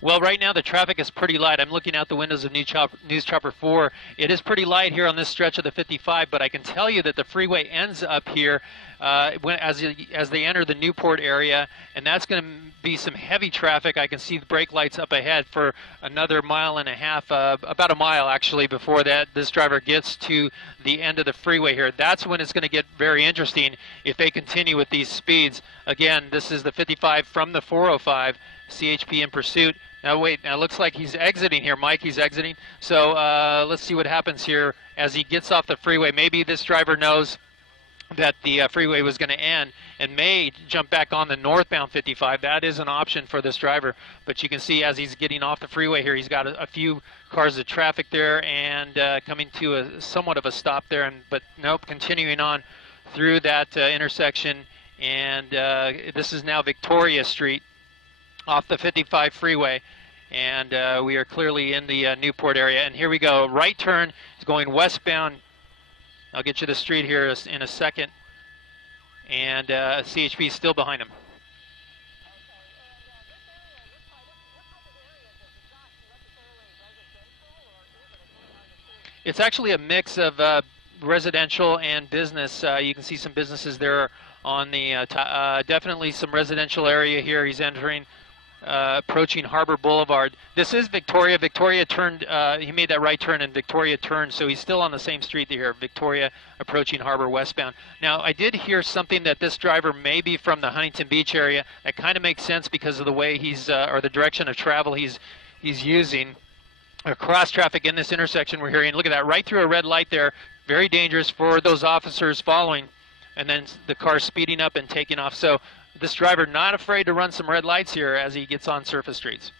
Well, right now the traffic is pretty light. I'm looking out the windows of News Chopper 4. It is pretty light here on this stretch of the 55, but I can tell you that the freeway ends up here as they enter the Newport area, and that's going to be some heavy traffic. I can see the brake lights up ahead for another mile and a half, about a mile actually, before this driver gets to the end of the freeway here. That's when it's going to get very interesting if they continue with these speeds. Again, this is the 55 from the 405, CHP in pursuit. Now wait, now it looks like he's exiting here, Mike, he's exiting. So let's see what happens here as he gets off the freeway. Maybe this driver knows that the freeway was going to end and may jump back on the northbound 55. That is an option for this driver. But you can see as he's getting off the freeway here, he's got a few cars of traffic there and coming to a somewhat of a stop there. But nope, continuing on through that intersection. And this is now Victoria Street off the 55 freeway, and we are clearly in the Newport area. And here we go, right turn is going westbound. I'll get you the street here in a second, and CHP is still behind him. It's actually a mix of residential and business. You can see some businesses there on the definitely some residential area here. He's entering. Approaching Harbor Boulevard. This is Victoria. Victoria turned, he made that right turn and Victoria turned, so he's still on the same street here. Victoria approaching Harbor westbound. Now, I did hear something that this driver may be from the Huntington Beach area. That kind of makes sense because of the way he's, or the direction of travel he's using. Cross traffic in this intersection we're hearing. Look at that, right through a red light there. Very dangerous for those officers following. And then the car speeding up and taking off. So this driver not afraid to run some red lights here as he gets on surface streets.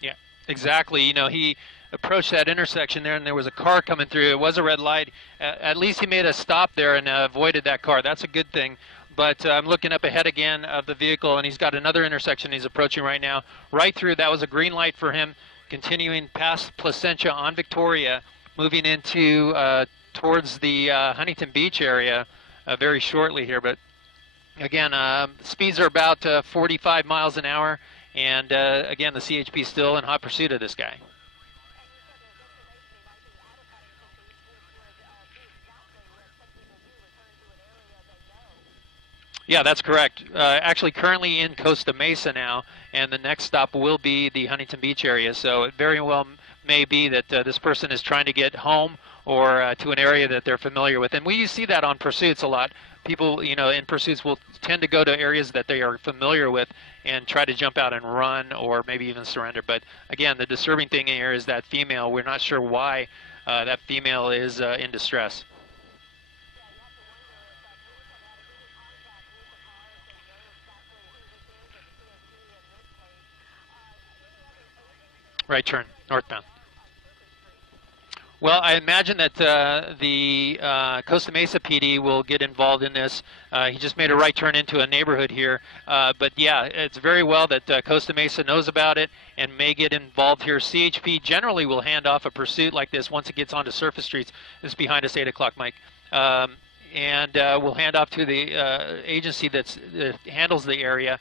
Yeah, exactly. You know, he approached that intersection there and there was a car coming through. It was a red light. At least he made a stop there and avoided that car. That's a good thing. But I'm looking up ahead again of the vehicle, and he's got another intersection he's approaching right now. Right through, that was a green light for him, continuing past Placentia on Victoria, moving into towards the Huntington Beach area very shortly here. But again, speeds are about 45 miles an hour. And again, the CHP is still in hot pursuit of this guy. Yeah, that's correct. Actually, currently in Costa Mesa now, and the next stop will be the Huntington Beach area. So it very well may be that this person is trying to get home or to an area that they're familiar with. And we see that on pursuits a lot. People, you know, in pursuits will tend to go to areas that they are familiar with and try to jump out and run or maybe even surrender. But again, the disturbing thing here is that female. We're not sure why that female is in distress. Right turn, northbound. Well, I imagine that the Costa Mesa PD will get involved in this. He just made a right turn into a neighborhood here. But yeah, it's very well that Costa Mesa knows about it and may get involved here. CHP generally will hand off a pursuit like this once it gets onto surface streets. This is behind us, 8 o'clock, Mike. And we'll hand off to the agency that handles the area.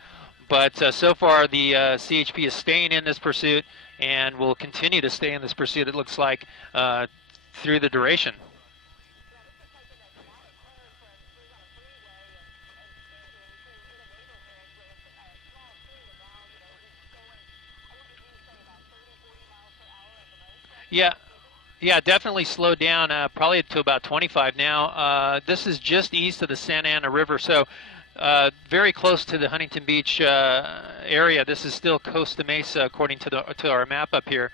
But so far, the CHP is staying in this pursuit and will continue to stay in this pursuit, it looks like, through the duration. Yeah, definitely slowed down, probably to about 25 now. This is just east of the Santa Ana River, so very close to the Huntington Beach area. This is still Costa Mesa, according to our map up here.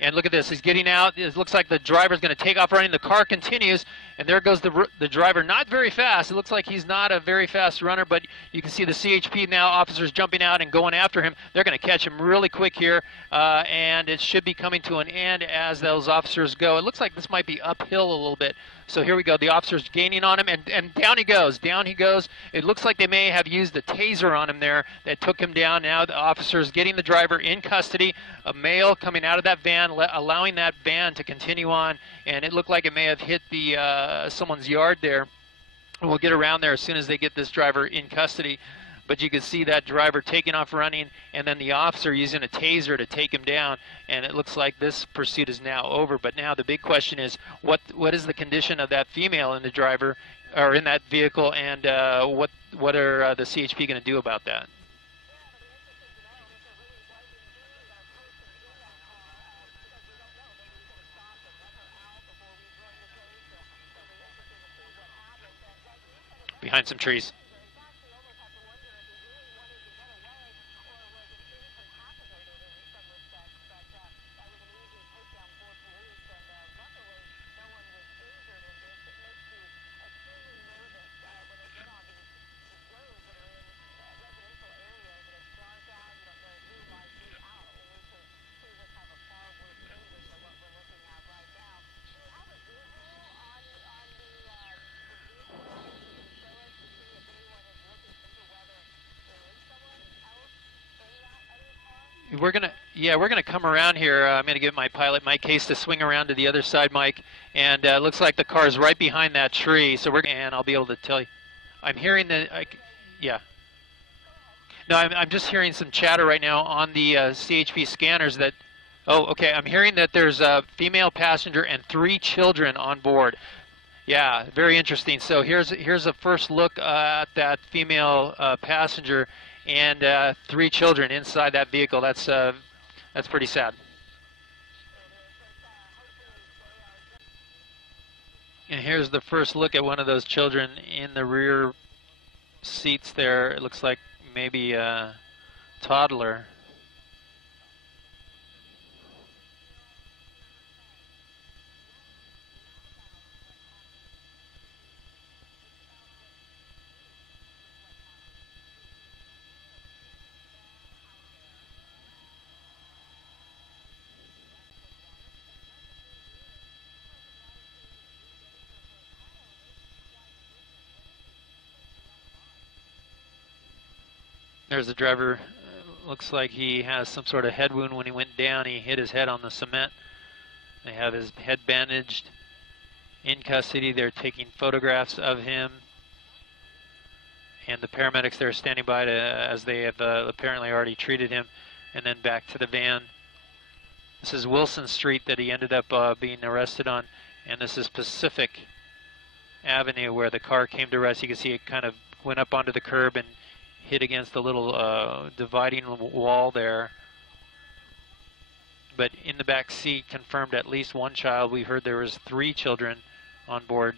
And look at this, he's getting out. It looks like the driver's going to take off running. The car continues, And there goes the driver, not very fast. It looks like he's not a very fast runner, but you can see the CHP now, officers jumping out and going after him. They're going to catch him really quick here, and it should be coming to an end as those officers go. It looks like this might be uphill a little bit. So here we go. The officer's gaining on him, and down he goes. Down he goes. It looks like they may have used a taser on him there that took him down. Now the officer's getting the driver in custody. A male coming out of that van, allowing that van to continue on, and it looked like it may have hit the someone's yard there. And we'll get around there as soon as they get this driver in custody. But you can see that driver taking off running, and then the officer using a taser to take him down, and it looks like this pursuit is now over. But now the big question is, what is the condition of that female in the driver, or in that vehicle, and what are the CHP going to do about that? Behind some trees. We're gonna come around here. I'm gonna get my pilot Mike Case to swing around to the other side, Mike, and it looks like the car's right behind that tree. So and I'll be able to tell you. I'm hearing yeah. No, I'm just hearing some chatter right now on the CHP scanners that. Oh, okay. I'm hearing that there's a female passenger and 3 children on board. Yeah, very interesting. So here's a first look at that female passenger. And 3 children inside that vehicle. That's pretty sad. And here's the first look at one of those children in the rear seats there. It looks like maybe a toddler. There's the driver. Looks like he has some sort of head wound. When he went down, he hit his head on the cement. They have his head bandaged. In custody, they're taking photographs of him. And the paramedics there are standing by as they have apparently already treated him. And then back to the van. This is Wilson Street that he ended up being arrested on. And this is Pacific Avenue where the car came to rest. You can see it kind of went up onto the curb and hit against the little dividing wall there. But in the back seat, confirmed at least 1 child. We heard there was 3 children on board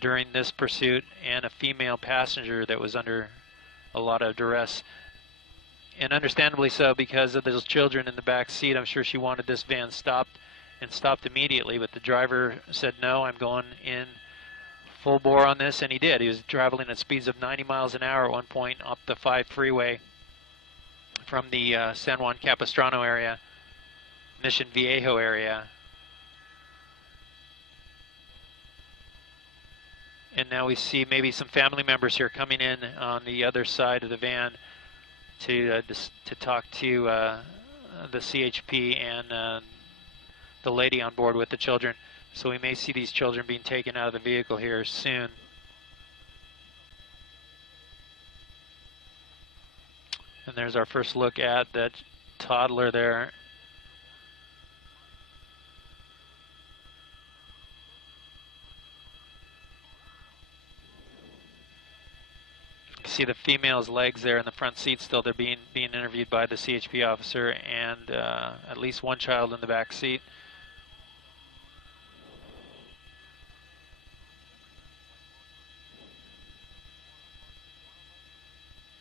during this pursuit, and a female passenger that was under a lot of duress. And understandably so, because of those children in the back seat. I'm sure she wanted this van stopped, and stopped immediately, but the driver said, no, I'm going in full bore on this, and he did. He was traveling at speeds of 90 miles an hour at one point up the 5 freeway from the San Juan Capistrano area, Mission Viejo area. And now we see maybe some family members here coming in on the other side of the van to talk to the CHP and the lady on board with the children. So we may see these children being taken out of the vehicle here soon. And there's our first look at that toddler there. You can see the female's legs there in the front seat still. They're being interviewed by the CHP officer, and at least 1 child in the back seat.